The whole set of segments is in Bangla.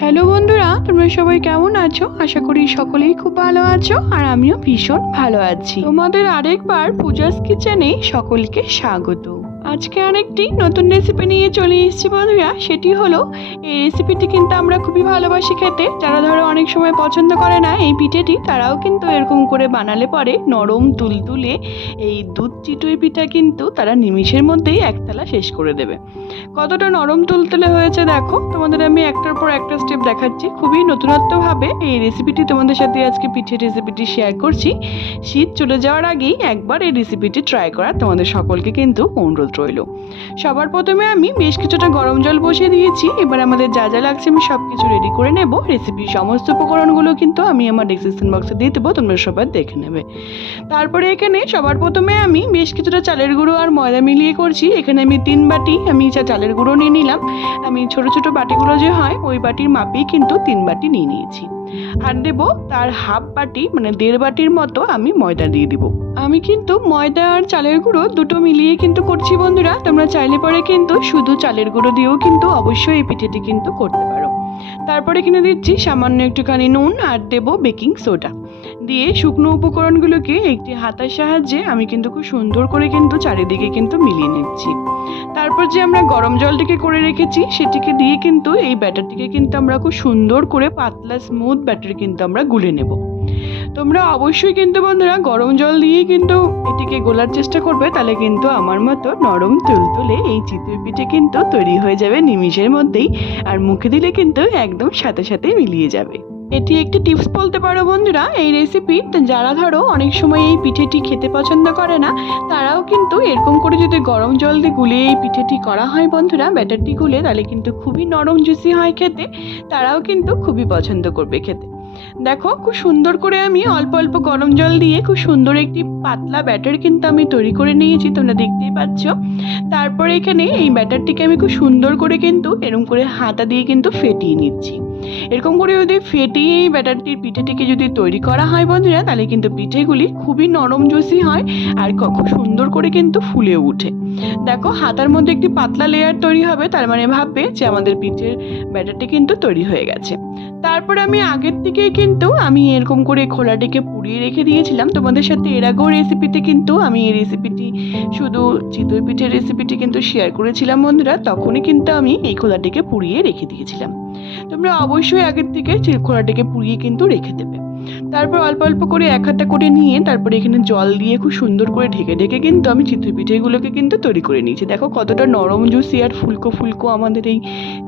হ্যালো বন্ধুরা, তোমরা সবাই কেমন আছো? আশা করি সকলেই খুব ভালো আছো আর আমিও ভীষণ ভালো আছি। তোমাদের আরেকবার পূজাস কিচেনে সকলকে স্বাগত। আজকে আরেকটি নতুন রেসিপি নিয়ে চলে এসেছি বন্ধুরা। সেটি হলো, এই রেসিপিটি কিন্তু আমরা খুবই ভালোবাসি খেতে। যারা ধরো অনেক সময় পছন্দ করে না এই পিঠেটি, তারাও কিন্তু এরকম করে বানালে পরে নরম তুলতুলে এই দুধ চিতই পিঠা কিন্তু তারা নিমিষের মধ্যেই এক থালা শেষ করে দেবে। কতটা নরম তুলতুলে হয়েছে দেখো। তোমাদের আমি একটার পর একটা স্টেপ দেখাচ্ছি। খুবই নতুনত্বভাবে এই রেসিপিটি তোমাদের সাথে আজকে পিঠের রেসিপিটি শেয়ার করছি। শীত চলে যাওয়ার আগেই একবার এই রেসিপিটি ট্রাই করা তোমাদের সকলকে কিন্তু অনুরোধ রইল। সবার প্রথমে আমি বেশ কিছুটা গরম জল বসিয়ে দিয়েছি। এবার আমাদের যা যা লাগছে আমি সব কিছু রেডি করে নেব। রেসিপির সমস্ত উপকরণগুলো কিন্তু আমি আমার ডেসক্রিপশন বক্সে দিয়ে দেবো, তোমরা সবাই দেখে নেবে। তারপরে এখানে সবার প্রথমে আমি বেশ কিছুটা চালের গুঁড়ো আর ময়দা মিলিয়ে করছি। এখানে আমি 3 বাটি চালের গুঁড়ো নিয়ে নিলাম। আমি ছোট ছোট বাটিগুলো যে হয় ওই বাটির মাপেই কিন্তু 3 বাটি নিয়ে নিয়েছি। আর দেবো তার হাফ বাটি মানে 1.5 বাটির মতো আমি ময়দা দিয়ে দিব। আমি কিন্তু ময়দা আর চালের গুঁড়ো দুটো মিলিয়ে কিন্তু করছি বন্ধুরা। তোমরা চাইলে পরে কিন্তু শুধু চালের গুঁড়ো দিয়েও কিন্তু অবশ্যই এই পিঠেটি কিন্তু করতে পারো। তারপরে কিনে দিচ্ছি সামান্য একটুখানি নুন আর দেবো বেকিং সোডা দিয়ে শুকনো উপকরণগুলোকে একটি হাতার সাহায্যে আমি কিন্তু খুব সুন্দর করে কিন্তু চারিদিকে কিন্তু মিলিয়ে নিচ্ছি। তারপর যে আমরা গরম জলটিকে করে রেখেছি সেটিকে দিয়ে কিন্তু এই ব্যাটারটিকে কিন্তু আমরা খুব সুন্দর করে পাতলা স্মুথ ব্যাটার কিন্তু আমরা গুলে নেব। তোমরা অবশ্যই কিন্তু বন্ধুরা গরম জল দিয়ে কিন্তু এটিকে গোলার চেষ্টা করবে, তাহলে কিন্তু আমার মতো নরম তুলতুলে এই চিতই পিঠে কিন্তু তৈরি হয়ে যাবে নিমিষের মধ্যেই। আর মুখে দিলে কিন্তু একদম সাথে সাথে মিলিয়ে যাবে। এটি একটি টিপস বলতে পারো বন্ধুরা এই রেসিপি। যারা ধরো অনেক সময় এই পিঠেটি খেতে পছন্দ করে না, তারাও কিন্তু এরকম করে যদি গরম জল দিয়ে গুলিয়ে এই পিঠেটি করা হয় বন্ধুরা, ব্যাটারটি গুলে, তাহলে কিন্তু খুবই নরম জুসি হয় খেতে। তারাও কিন্তু খুবই পছন্দ করবে খেতে। দেখো খুব সুন্দর করে আমি অল্প অল্প গরম জল দিয়ে খুব সুন্দর একটি পাতলা ব্যাটার কিন্তু আমি তৈরি করে নিয়েছি, তোমরা দেখতেই পাচ্ছ। তারপরে এখানে এই ব্যাটারটিকে আমি খুব সুন্দর করে কিন্তু এরকম করে হাতা দিয়ে কিন্তু ফেটিয়ে নিচ্ছি। এরকম করে যদি ফেটিয়ে এই ব্যাটারটির পিঠেটিকে যদি তৈরি করা হয় বন্ধুরা, তাহলে কিন্তু পিঠেগুলি খুবই নরম জুসি হয় আর খুব সুন্দর করে কিন্তু ফুলে ওঠে। দেখো হাতার মধ্যে একটি পাতলা লেয়ার তৈরি হবে, তার মানে ভাববে যে আমাদের পিঠের ব্যাটারটি কিন্তু তৈরি হয়ে গেছে। তারপরে আমি আগের থেকে কিন্তু আমি এরকম করে খোলাটিকে পুড়িয়ে রেখে দিয়েছিলাম। তোমাদের সাথে এর আগেও রেসিপিতে কিন্তু আমি এই রেসিপিটি শুধু চিতই পিঠের রেসিপিটি কিন্তু শেয়ার করেছিলাম বন্ধুরা, তখনই কিন্তু আমি এই খোলাটিকে পুড়িয়ে রেখে দিয়েছিলাম। তোমরা অবশ্যই আগের থেকে খোলাটিকে পুড়িয়ে কিন্তু রেখে দেবে। তারপর অল্প অল্প করে এক হাতা করে নিয়ে তারপরে এখানে জল দিয়ে খুব সুন্দর করে ঢেকে ঢেকে কিন্তু আমি চিতই পিঠেগুলোকে কিন্তু তৈরি করে নিয়েছি। দেখো কতটা নরম জুসি আর ফুলকো ফুলকো আমাদের এই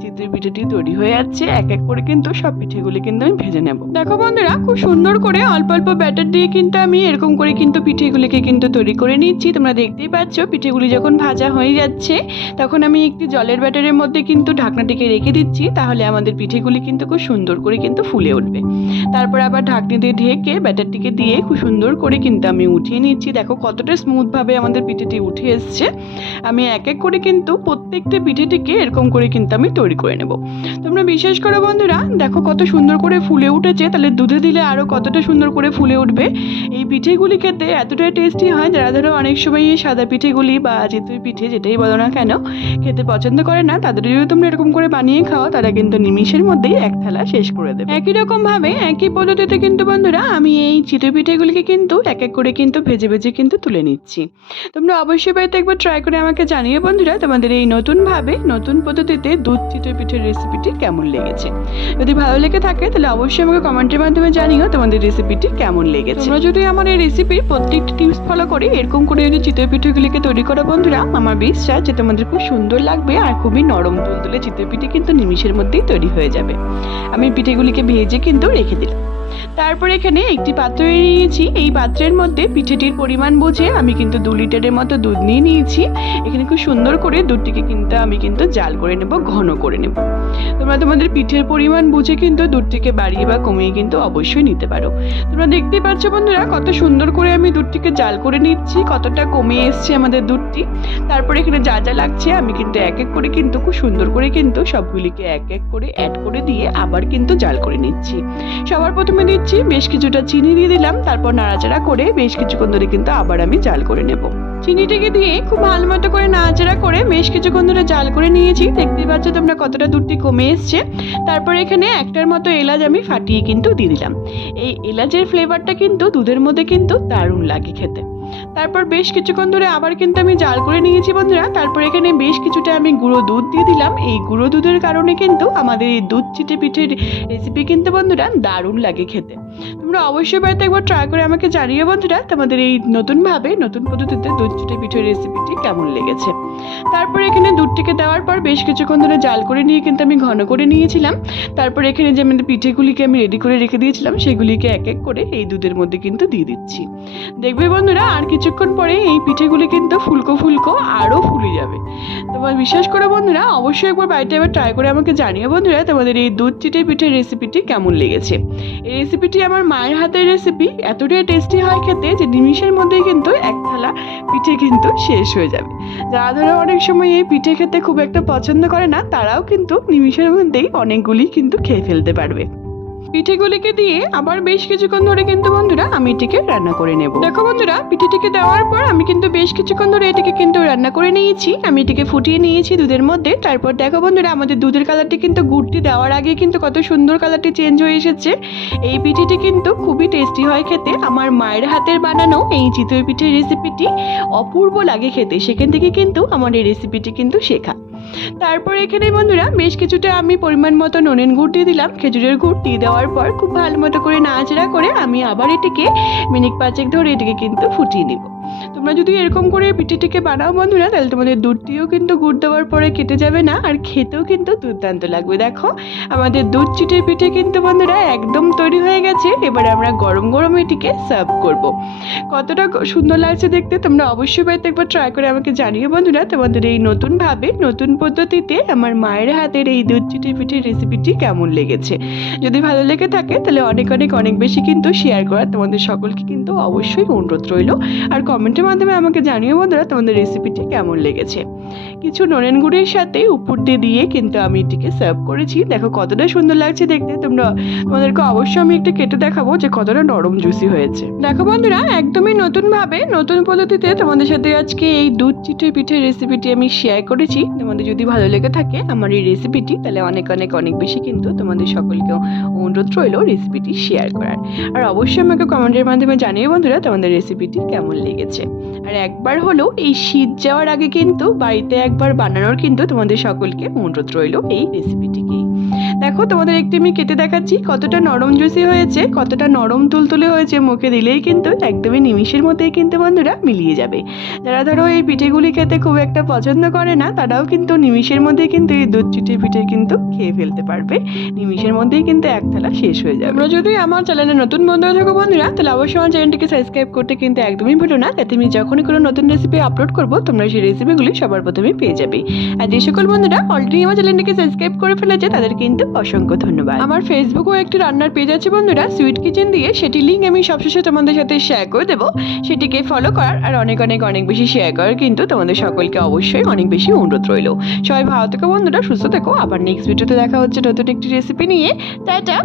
চিতই পিঠেটি তৈরি হয়ে যাচ্ছে। এক এক করে কিন্তু সব পিঠেগুলি কিন্তু আমি ভেজে নেব। দেখো বন্ধুরা খুব সুন্দর করে অল্প অল্প ব্যাটার দিয়ে কিন্তু আমি এরকম করে কিন্তু পিঠেগুলিকে কিন্তু তৈরি করে নিচ্ছি। তোমরা দেখতেই পাচ্ছ পিঠেগুলি যখন ভাজা হয়ে যাচ্ছে তখন আমি একটি জলের ব্যাটারের মধ্যে কিন্তু ঢাকনাটিকে রেখে দিচ্ছি, তাহলে আমাদের পিঠেগুলি কিন্তু খুব সুন্দর করে কিন্তু ফুলে উঠবে। তারপর আবার ঢাকনি দিয়ে ঢেকে ব্যাটারটিকে দিয়ে খুব সুন্দর করে কিন্তু আমি উঠিয়ে নিচ্ছি। দেখো কতটা স্মুথ ভাবে আমাদের পিঠেটি উঠে এসছে। আমি এক এক করে কিন্তু প্রত্যেকটা পিঠেটিকে এরকম করে কিন্তু আমি তৈরি করে নেব। তোমরা বিশেষ করে বন্ধুরা দেখো কত সুন্দর করে ফুলে উঠেছে, তাহলে দুধে দিলে আরো কতটা সুন্দর করে ফুলে উঠবে। এই পিঠেগুলি খেতে এতটাই টেস্টি হয়, যারা ধরো অনেক সময় এই সাদা পিঠেগুলি বা চিতই পিঠে যেটাই বলো না কেন খেতে পছন্দ করে না, তাদের যদি তোমরা এরকম করে বানিয়ে খাও তারা কিন্তু নিমিষের মধ্যেই এক থালা শেষ করে দেবে। একই রকম ভাবে একই পদ্ধতিতে কিন্তু বন্ধুরা আমি এই চিতই পিঠেগুলিকে কিন্তু এক এক করে কিন্তু ভেজে ভেজে কিন্তু তুলে নিচ্ছি। তোমরা অবশ্যই বাড়িতে একবার ট্রাই করে আমাকে জানিয়ে বন্ধুরা তোমাদের এই নতুন পদ্ধতিতে দুধ চিতই পিঠের রেসিপিটি কেমন লেগেছে। যদি ভালো লেগে থাকে তাহলে অবশ্যই আমাকে কমেন্টের মাধ্যমে জানিও তোমাদের রেসিপিটি কেমন লেগেছে। তোমরা যদি আমার এই রেসিপির প্রত্যেকটি টিপস ফলো করে এরকম করে যদি চিতই পিঠেগুলিকে তৈরি করো বন্ধুরা, আমার বিশ্বাস যে তোমাদের খুব সুন্দর লাগবে আর খুবই নরম তুলতুলে চিতই পিঠে কিন্তু নিমিষের মধ্যেই তৈরি হয়ে যাবে। আমি পিঠেগুলিকে ভেজে কিন্তু রেখে দিলাম। তারপর এখানে একটি পাত্র নিয়েছি। এই পাত্রের মধ্যে পিঠেটির পরিমাণ বুঝে আমি কিন্তু 2 লিটারের মতো দুধ নিয়ে নিয়েছি। এখানে খুব সুন্দর করে দুধটিকে কিন্তু আমি কিন্তু জাল করে নেব, ঘন করে নেব। তোমরা তোমাদের পিঠের পরিমাণ বুঝে কিন্তু দুধটিকে বাড়িয়ে বা কমিয়ে কিন্তু অবশ্যই নিতে পারো। তোমরা দেখতেই পাচ্ছ বন্ধুরা কত সুন্দর করে আমি দুধটিকে জাল করে নিচ্ছি, কতটা কমিয়ে এসছে আমাদের দুধটি। তারপরে এখানে যা যা লাগছে আমি কিন্তু এক এক করে কিন্তু খুব সুন্দর করে কিন্তু সবগুলিকে এক এক করে অ্যাড করে দিয়ে আবার কিন্তু জাল করে নিচ্ছি। সবার প্রথমে আমি দিচ্ছি বেশ কিছুটা চিনি দিয়ে দিলাম, তারপর নাড়াচাড়া করে বেশ কিছুক্ষণ ধরে কিন্তু আবার আমি জাল করে নেব। চিনিটাকে দিয়ে খুব ভালো মতো করে নাড়াচাড়া করে বেশ কিছুক্ষণ ধরে জাল করে নিয়েছি। দেখতে পাচ্ছ তোমরা কতটা দুধটি কমে এসছে। তারপর এখানে একটার মতো এলাচ আমি ফাটিয়ে কিন্তু দিয়ে দিলাম। এই এলাচের ফ্লেভারটা কিন্তু দুধের মধ্যে কিন্তু দারুণ লাগে খেতে। তারপর বেশ কিছুক্ষণ ধরে আবার কিন্তু আমি জাল করে নিয়েছি বন্ধুরা। তারপর এখানে বেশ কিছুটা আমি গুঁড়ো দুধ দিয়ে দিলাম। এই গুঁড়ো দুধের কারণে কিন্তু আমাদের এই দুধ চিটে পিঠের রেসিপি কিন্তু বন্ধুরা দারুণ লাগে খেতে। তোমরা অবশ্যই বাড়িতে একবার ট্রাই করে আমাকে জানিও বন্ধুরা তোমাদের এই নতুন পদ্ধতিতে দুধ চিটে পিঠের রেসিপিটি কেমন লেগেছে। তারপর এখানে দুধটিকে দেওয়ার পর বেশ কিছুক্ষণ ধরে জাল করে নিয়ে কিন্তু আমি ঘন করে নিয়েছিলাম। তারপর এখানে যে আমাদের পিঠেগুলিকে আমি রেডি করে রেখে দিয়েছিলাম সেগুলিকে এক এক করে এই দুধের মধ্যে কিন্তু দিয়ে দিচ্ছি। দেখবে বন্ধুরা আর কিছুক্ষণ পরে এই পিঠেগুলি কিন্তু ফুলকো ফুলকো আরও ফুলে যাবে। তোমার বিশ্বাস করো বন্ধুরা, অবশ্যই একবার বাড়িতে এবার ট্রাই করে আমাকে জানিও বন্ধুরা তোমাদের এই দুধ চিটে পিঠের রেসিপিটি কেমন লেগেছে। এই রেসিপিটি আমার মায়ের হাতের রেসিপি, এতটাই টেস্টি হয় খেতে যে নিমিষের মধ্যেই কিন্তু এক থালা পিঠে কিন্তু শেষ হয়ে যাবে। যারা ধরো অনেক সময় এই পিঠে খেতে খুব একটা পছন্দ করে না তারাও কিন্তু নিমিষের মধ্যেই অনেকগুলি কিন্তু খেয়ে ফেলতে পারবে। পিঠেগুলিকে দিয়ে আবার বেশ কিছুক্ষণ ধরে কিন্তু বন্ধুরা আমি এটিকে রান্না করে নেব। দেখো বন্ধুরা পিঠেটিকে দেওয়ার পর আমি কিন্তু বেশ কিছুক্ষণ ধরে এটিকে কিন্তু রান্না করে নিয়েছি। আমি এটিকে ফুটিয়ে নিয়েছি দুধের মধ্যে। তারপর দেখো বন্ধুরা আমাদের দুধের কালারটি কিন্তু গুড়টি দেওয়ার আগে কিন্তু কত সুন্দর কালারটি চেঞ্জ হয়ে এসেছে। এই পিঠেটি কিন্তু খুবই টেস্টি হয় খেতে। আমার মায়ের হাতের বানানো এই চিতই পিঠের রেসিপিটি অপূর্ব লাগে খেতে, সেখান থেকে কিন্তু আমার এই রেসিপিটি কিন্তু শেখা। তারপর এখানে বন্ধুরা বেশ কিছুটা আমি পরিমাণ মতো নলেন গুড় দিয়ে দিলাম। খেজুরের গুড় দিয়ে দেওয়ার পর খুব ভালো মতো করে নাড়াচাড়া করে আমি আবার এটিকে মিনিট 5 ধরে এটিকে কিন্তু ফুটিয়ে নিব। তোমরা যদি এরকম করে পিঠেটিকে বানাও বন্ধুরা তাহলে তোমাদের দুধটিও কিন্তু গুড় দেওয়ার পরে কেটে যাবে না, আর খেতেও কিন্তু দুর্দান্ত লাগবে। দেখো আমাদের দুধ চিটের পিঠে কিন্তু বন্ধুরা একদম তৈরি হয়ে গেছে। এবার আমরা গরম গরম এটিকে সার্ভ করব। কতটা সুন্দর লাগছে দেখতে তোমরা অবশ্যই বাড়িতে একবার ট্রাই করে আমাকে জানিও বন্ধুরা তোমাদের এই নতুন পদ্ধতিতে আমার মায়ের হাতের এই দুধ চিটে পিঠের রেসিপিটি কেমন লেগেছে। যদি ভালো লেগে থাকে তাহলে অনেক বেশি কিন্তু শেয়ার করা তোমাদের সকলকে কিন্তু অবশ্যই অনুরোধ রইল। আর কমেন্টের মাধ্যমে আমাকে জানিও বন্ধুরা তোমাদের রেসিপিটি কেমন লেগেছে। কিছু নলেন গুড়ের সাথে উপর দিয়ে কিন্তু আমি এটিকে সার্ভ করেছি। দেখো কতটা সুন্দর লাগছে দেখতে। তোমাদেরকে অবশ্যই আমি একটু কেটে দেখাবো যে কতটা নরম জুসি হয়েছে। দেখো বন্ধুরা একদমই নতুন পদ্ধতিতে তোমাদের সাথে আজকে এই দুধ চিটে পিঠের রেসিপিটি আমি শেয়ার করেছি। তোমাদের যদি ভালো লেগে থাকে আমার এই রেসিপিটি তাহলে অনেক বেশি কিন্তু তোমাদের সকলকেও অনুরোধ রইল রেসিপিটি শেয়ার করার। আর অবশ্যই আমাকে কমেন্টের মাধ্যমে জানিও বন্ধুরা তোমাদের রেসিপিটি কেমন লেগেছে। আর একবার হলো এই শীত যাওয়ার আগে কিন্তু বাড়িতে একবার বানানোর কিন্তু তোমাদের সকলকে অনুরোধ রইল এই রেসিপিটিকে। দেখো তোমাদের একটু আমি কেটে দেখাচ্ছি কতটা নরম জুসি হয়েছে, কতটা নরম তুলতুলে হয়েছে। মুখে দিলেই কিন্তু একদমই নিমিষের মধ্যেই কিন্তু বন্ধুরা মিলিয়ে যাবে। যারা ধরো এই পিঠেগুলি খেতে খুব একটা পছন্দ করে না তারাও কিন্তু নিমিষের মধ্যেই কিন্তু এই দুধ চিটে পিঠে কিন্তু খেয়ে ফেলতে পারবে। নিমিষের মধ্যেই কিন্তু এক থালা শেষ হয়ে যাবে। তোমরা যদি আমার চ্যানেলে নতুন বন্ধু থাকো বন্ধুরা তাহলে অবশ্যই আমার চ্যানেলটিকে সাবস্ক্রাইব করতে কিন্তু একদমই ভুলো না, যাতে আমি যখনই কোনো নতুন রেসিপি আপলোড করবো তোমরা সেই রেসিপিগুলি সবার প্রথমে পেয়ে যাবে। আর যে সকল বন্ধুরা অলরেডি আমার চ্যানেলটিকে সাবস্ক্রাইব করে ফেলেছে তাদের কিন্তু অসংখ্য ধন্যবাদ। আমার ফেসবুকেও একটি রান্নার পেজ আছে বন্ধুরা সুইট কিচেন দিয়ে, সেটি লিঙ্ক আমি সবশেষে তোমাদের সাথে শেয়ার করে দেবো। সেটিকে ফলো করার আর অনেক বেশি শেয়ার করার কিন্তু তোমাদের সকলকে অবশ্যই অনেক বেশি অনুরোধ রইল। সবাই ভালো থেকো বন্ধুরা, সুস্থ থেকো। আবার নেক্সট ভিডিওতে দেখা হচ্ছে নতুন একটি রেসিপি নিয়ে। টাটা।